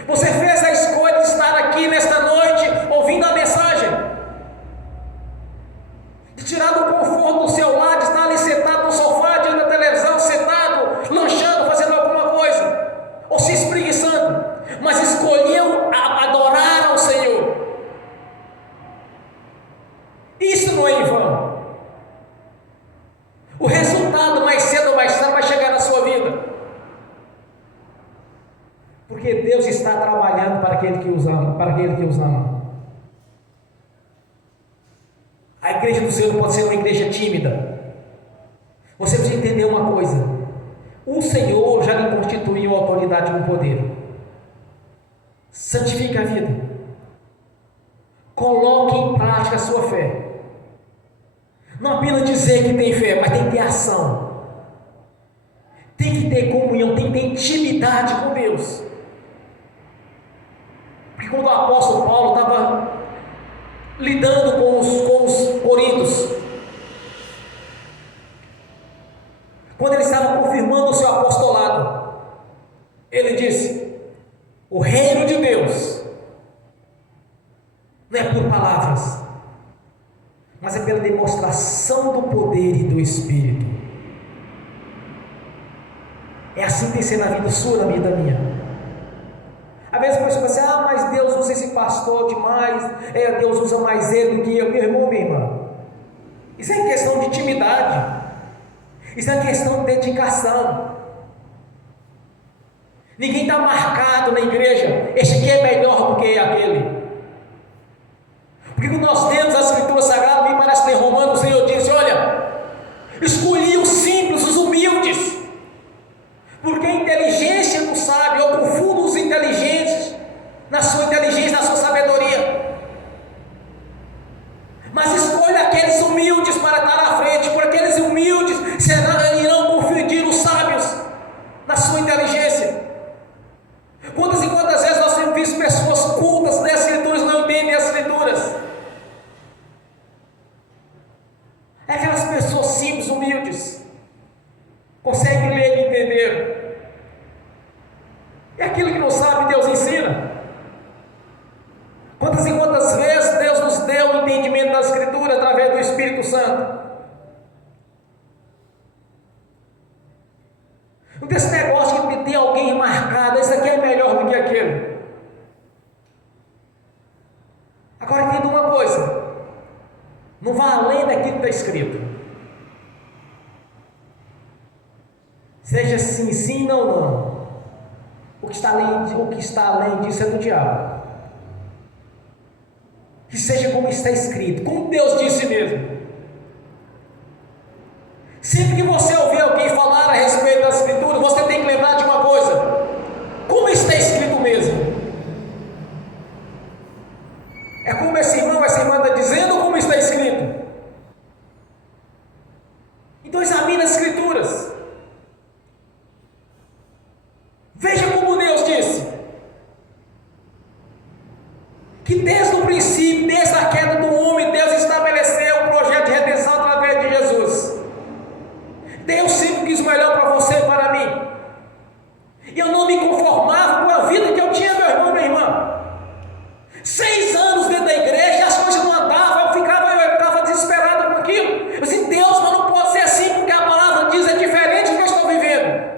Você fez a escolha de estar aqui nesta noite ouvindo a mensagem, de tirar do conforto do seu lar, de estar ali sentado no sofá, diante da televisão, sentado, lanchando, fazendo alguma coisa, ou se espreguiçando, mas escolheu adorar ao Senhor. Isso não é em vão. O resultado, mais cedo ou mais tarde, vai chegar na sua vida, porque Deus está trabalhando para aquele que os ama, para aquele que os ama. A igreja do Senhor não pode ser uma igreja tímida. Você precisa entender uma coisa: o Senhor já lhe constituiu autoridade com poder. Santifique a vida, coloque em prática a sua fé. Não apenas dizer que tem fé, mas tem que ter ação, tem que ter comunhão, tem que ter intimidade com Deus. Porque quando o apóstolo Paulo estava lidando com os coríntios, quando ele estava confirmando o seu apostolado, ele disse: o reino de Deus não é por palavras, mas é pela demonstração do poder e do Espírito. É assim que tem que ser na vida sua, na vida minha. Às vezes a pessoa pensa assim: mas Deus usa esse pastor demais, Deus usa mais ele do que eu. Meu irmão, minha irmã, isso é questão de intimidade, isso é questão de dedicação. Ninguém está marcado na igreja: este aqui é melhor do que aquele. Porque quando nós temos a Escritura Sagrada, me parece que em Romanos o Senhor disse: olha, escolhi os simples, os humildes, porque a inteligência do sábio, eu confundo os inteligentes É aquilo que não sabe, Deus ensina. Quantas e quantas vezes Deus nos deu o entendimento da Escritura através do Espírito Santo? Não tem esse negócio de ter alguém marcado, esse aqui é melhor do que aquele. Agora entenda uma coisa, não vá além daquilo que está escrito. Seja sim, sim, não, não. O que está além disso é do diabo. Que seja como está escrito, como Deus disse mesmo. Sempre que você ouvir alguém falar a respeito da Escritura, você tem que lembrar de uma coisa: como está escrito mesmo? É como esse irmão, essa irmã está dizendo, ou como está escrito? Então examine as Escrituras. Veja como Deus disse. Que desde o princípio, desde a queda do homem, Deus estabeleceu um projeto de redenção através de Jesus. Deus sempre quis o melhor para você e para mim. E eu não me conformava com a vida que eu tinha, meu irmão e minha irmã. 6 anos dentro da igreja e as coisas não andavam, eu ficava desesperado com aquilo. Eu disse: Deus, mas não pode ser assim, porque a palavra diz é diferente do que eu estou vivendo.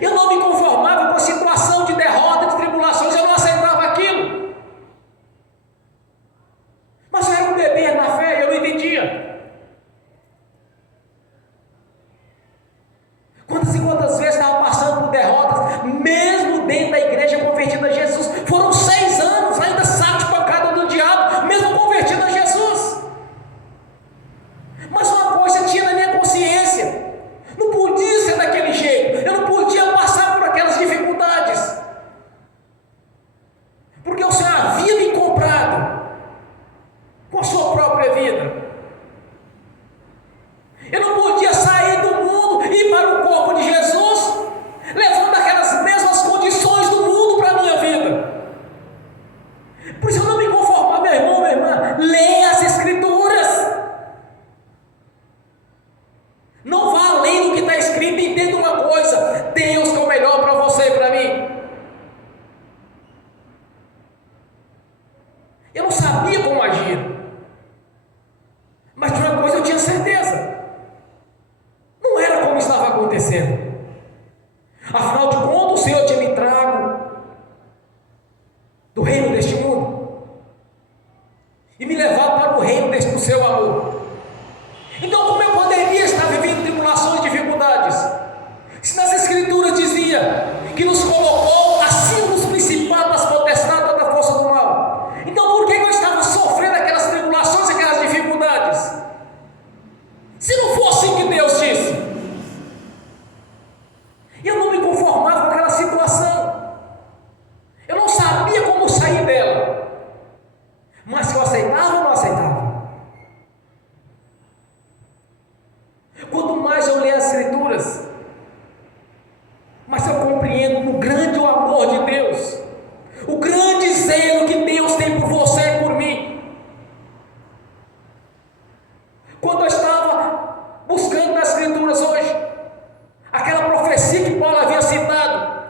Eu não me conformava com a situação de derrota, de tribulações, eu não aceitava aquilo. Mas eu era um bebê na fé, eu não entendia. Quantas e quantas vezes estava passando por derrotas, mesmo dentro da igreja convertida a Jesus. Foram 6 anos, ainda saco de pancada do diabo, mesmo convertido a Jesus. Mas uma coisa tinha na minha consciência: não podia ser daquele jeito, eu não podia passar por aquelas dificuldades, porque o Senhor havia me comprado com a sua própria vida. Eu não podia sair do mundo e ir para o corpo de Jesus, levando aquelas mesmas condições do mundo para a minha vida. Por isso eu não me conformava, meu irmão, minha irmã. Leia as Escrituras. Não vá além do que está escrito e entenda uma coisa: Deus quer o melhor para você e para mim. Eu não sabia como agir, mas de uma coisa eu tinha certeza: não era como estava acontecendo. Afinal de contas, o Senhor tinha me trago do reino deste mundo e me levado para o reino do seu amor. Então, como eu poderia estar vivendo tribulações e dificuldades, se nas Escrituras dizia que nos colocou acima dos principados, das potestades, toda a força do mal? Então, por que eu estava sofrendo aquelas tribulações, aquelas dificuldades? Se não fosse o que Deus disse. Eu não me conformava com aquela situação. Eu não sabia como sair dela. Mas se eu aceitava ou não aceitava? Quanto mais eu leio as Escrituras, mais eu compreendo o grande amor de Deus, o grande zelo que Deus tem por você e por mim. Quando eu estava buscando nas Escrituras hoje, aquela profecia que Paulo havia citado,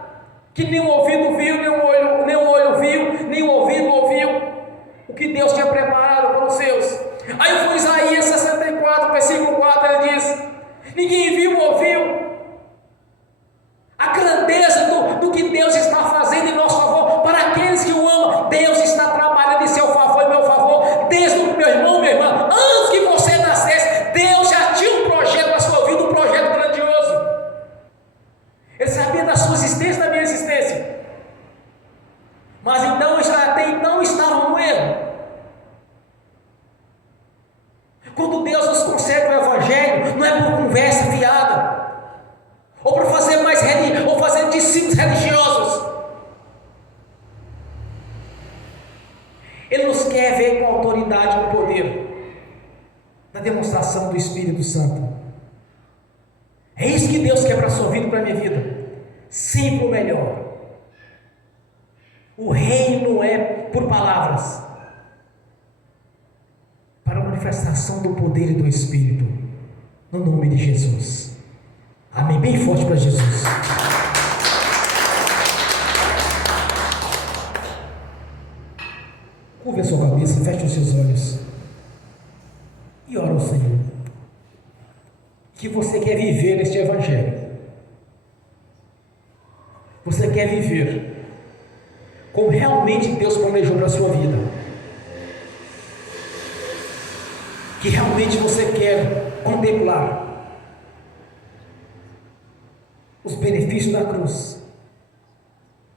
que nem o ouvido viu, nem o olho viu, nem o ouvido ouviu, o que Deus tinha preparado para os seus. Aí eu fui Isaías 64, versículo 4, ele diz: ninguém viu ou ouviu a grandeza do que Deus está fazendo em nosso favor, para aqueles que o amam. Deus está trabalhando em seu favor e meu favor, desde o meu irmão, minha irmã, antes que você nascesse, Deus já tinha um projeto na sua vida, um projeto grandioso. Ele sabia da sua existência, da minha existência. Mas então, até então, estavam no erro. Quando Deus nos concede o Evangelho, não é por conversa fiada, ou para fazer ou fazer discípulos religiosos. Ele nos quer ver com autoridade, com poder, na demonstração do Espírito Santo. É isso que Deus quer para a sua vida e para a minha vida. Sempre o melhor. O reino não é por palavras, para a manifestação do poder e do Espírito, no nome de Jesus. Amém. Bem forte para Jesus. que você quer viver este Evangelho. Você quer viver como realmente Deus planejou para a sua vida. Que realmente você quer contemplar os benefícios da cruz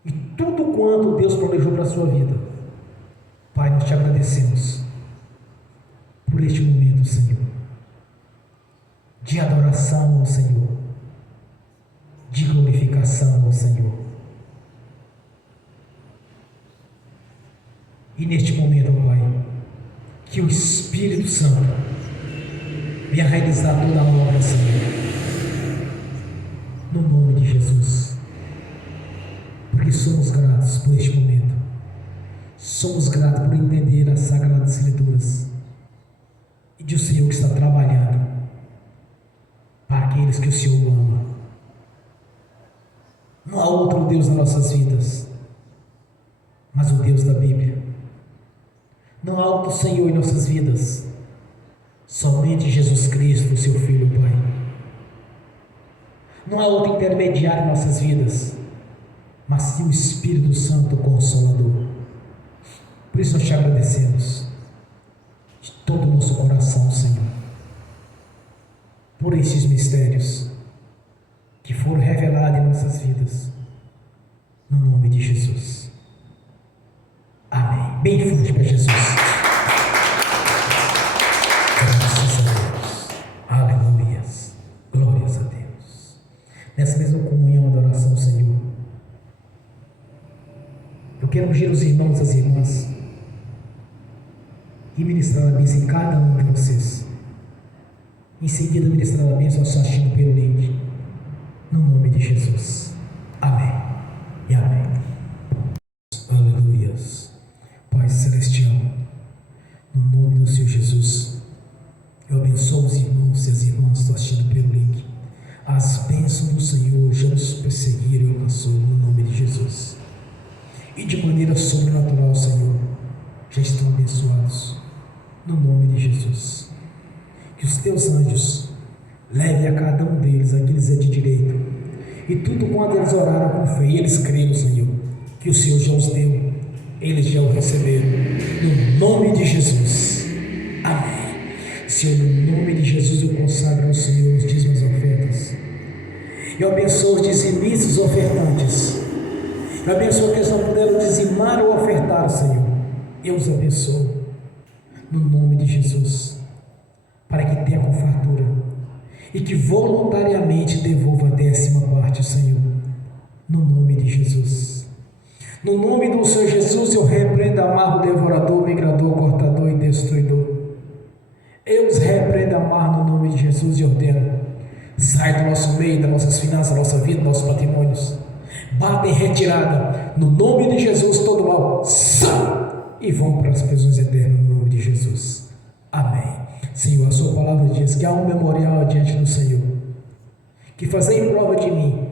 e tudo quanto Deus planejou para a sua vida. Pai, nós te agradecemos por este momento, Senhor, de adoração ao Senhor, de glorificação ao Senhor. E neste momento, Pai, que o Espírito Santo venha realizar toda a obra, Senhor, no nome de Jesus, porque somos gratos por este momento, somos gratos por entender as Sagradas Escrituras e de o Senhor que está trabalhando para aqueles que o Senhor ama. Não há outro Deus nas nossas vidas, mas o Deus da Bíblia. Não há outro Senhor em nossas vidas, somente Jesus Cristo, seu Filho, Pai. Não há outro intermediário em nossas vidas, mas sim o Espírito Santo Consolador. Por isso nós te agradecemos de todo o nosso coração, Senhor, por esses mistérios que foram revelados em nossas vidas, no nome de Jesus. Amém. Bem forte para Jesus. Graças a Deus. Aleluias. Glórias a Deus. Nessa mesma comunhão da oração, Senhor, eu quero ungir os irmãos e as irmãs e ministrar a bênção em cada um de vocês. Em seguida, ministrar a bênção assistindo pelo link, no nome de Jesus. Amém e amém. Aleluias. Pai Celestial, no nome do Senhor Jesus, eu abençoo os irmãos e as irmãs que estão assistindo pelo link. As bênçãos do Senhor já nos perseguiram e alcançou no nome de Jesus. E de maneira sobrenatural, Senhor, já estão abençoados no nome de Jesus. Que os teus anjos levem a cada um deles aquilo que lhes é de direito. E tudo quanto eles oraram com fé, e eles creram, Senhor, que o Senhor já os deu, eles já o receberam, no nome de Jesus. Amém. Senhor, no nome de Jesus eu consagro ao Senhor os dízimos e ofertas. Eu abençoo os dizimistas e ofertantes. Eu abençoo que eles não puderam dizimar ou ofertar, Senhor. Eu os abençoo, no nome de Jesus, para que tenha com fartura e que voluntariamente devolva a 10ª parte, Senhor, no nome de Jesus. No nome do Senhor Jesus, eu repreendo, amarro, devorador, migrador, cortador e destruidor. Eu os repreendo, amarro, no nome de Jesus, e ordeno: sai do nosso meio, das nossas finanças, da nossa vida, dos nossos patrimônios. Bata em retirada, no nome de Jesus, todo mal, sai e vão para as prisões eternas, no nome de Jesus. Amém. Senhor, a sua palavra diz que há um memorial diante do Senhor, que fazei prova de mim,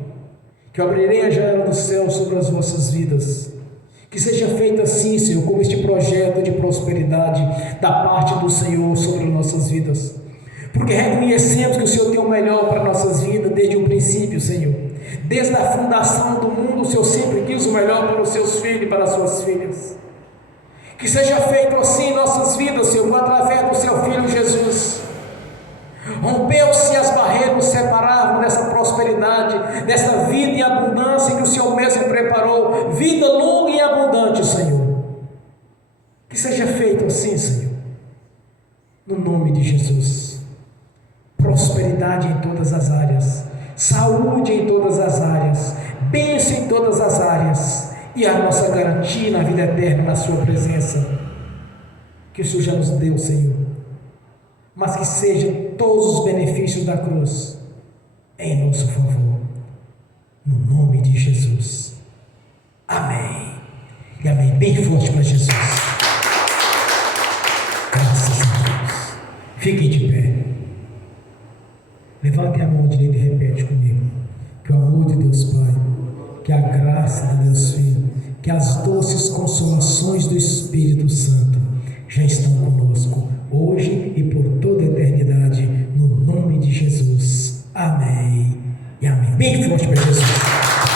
que eu abrirei a janela do céu sobre as vossas vidas. Que seja feito assim, Senhor, como este projeto de prosperidade da parte do Senhor sobre as nossas vidas. Porque reconhecemos que o Senhor tem o melhor para nossas vidas desde o princípio, Senhor. Desde a fundação do mundo, o Senhor sempre quis o melhor para os seus filhos e para as suas filhas. Que seja feito assim em nossas vidas, Senhor, através do seu Filho Jesus. Rompeu-se as barreiras, nos separavam dessa prosperidade, dessa vida em abundância que o Senhor mesmo preparou, vida longa e abundante, Senhor. Que seja feito assim, Senhor, no nome de Jesus. Prosperidade em todas as áreas, saúde em todas as áreas, bênção em todas as áreas, e a nossa garantia na vida eterna, na sua presença, que o Senhor já nos deu, Senhor, mas que sejam todos os benefícios da cruz em nosso favor, no nome de Jesus. Amém e amém. Bem forte para Jesus. Graças a Deus. Fiquem de pé. Levantem a mão direita e repete comigo: que o amor de Deus Pai, que a graça de Deus Filho, que as doces consolações do Espírito Santo já estão conosco, hoje e por toda a eternidade, no nome de Jesus. bem forte para Jesus.